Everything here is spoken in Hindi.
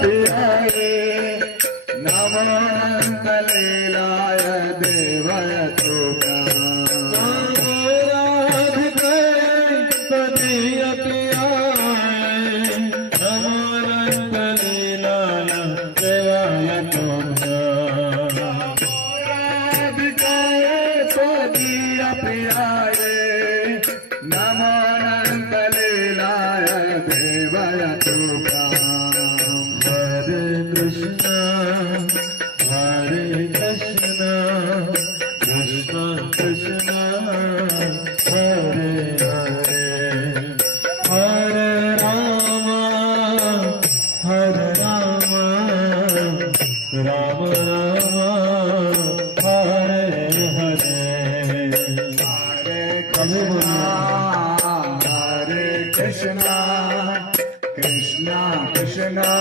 पियारे नमोऽनन्त लीलाय देवाय तुका राधिके तदीय पियारे नमोऽनन्त लीलाय देवाय तुका राधिके तदीय पियारे नमोऽनन्त लीलाय देवाय तुका हरे कृष्ण कृष्ण कृष्ण हरे हरे हरे राम राम राम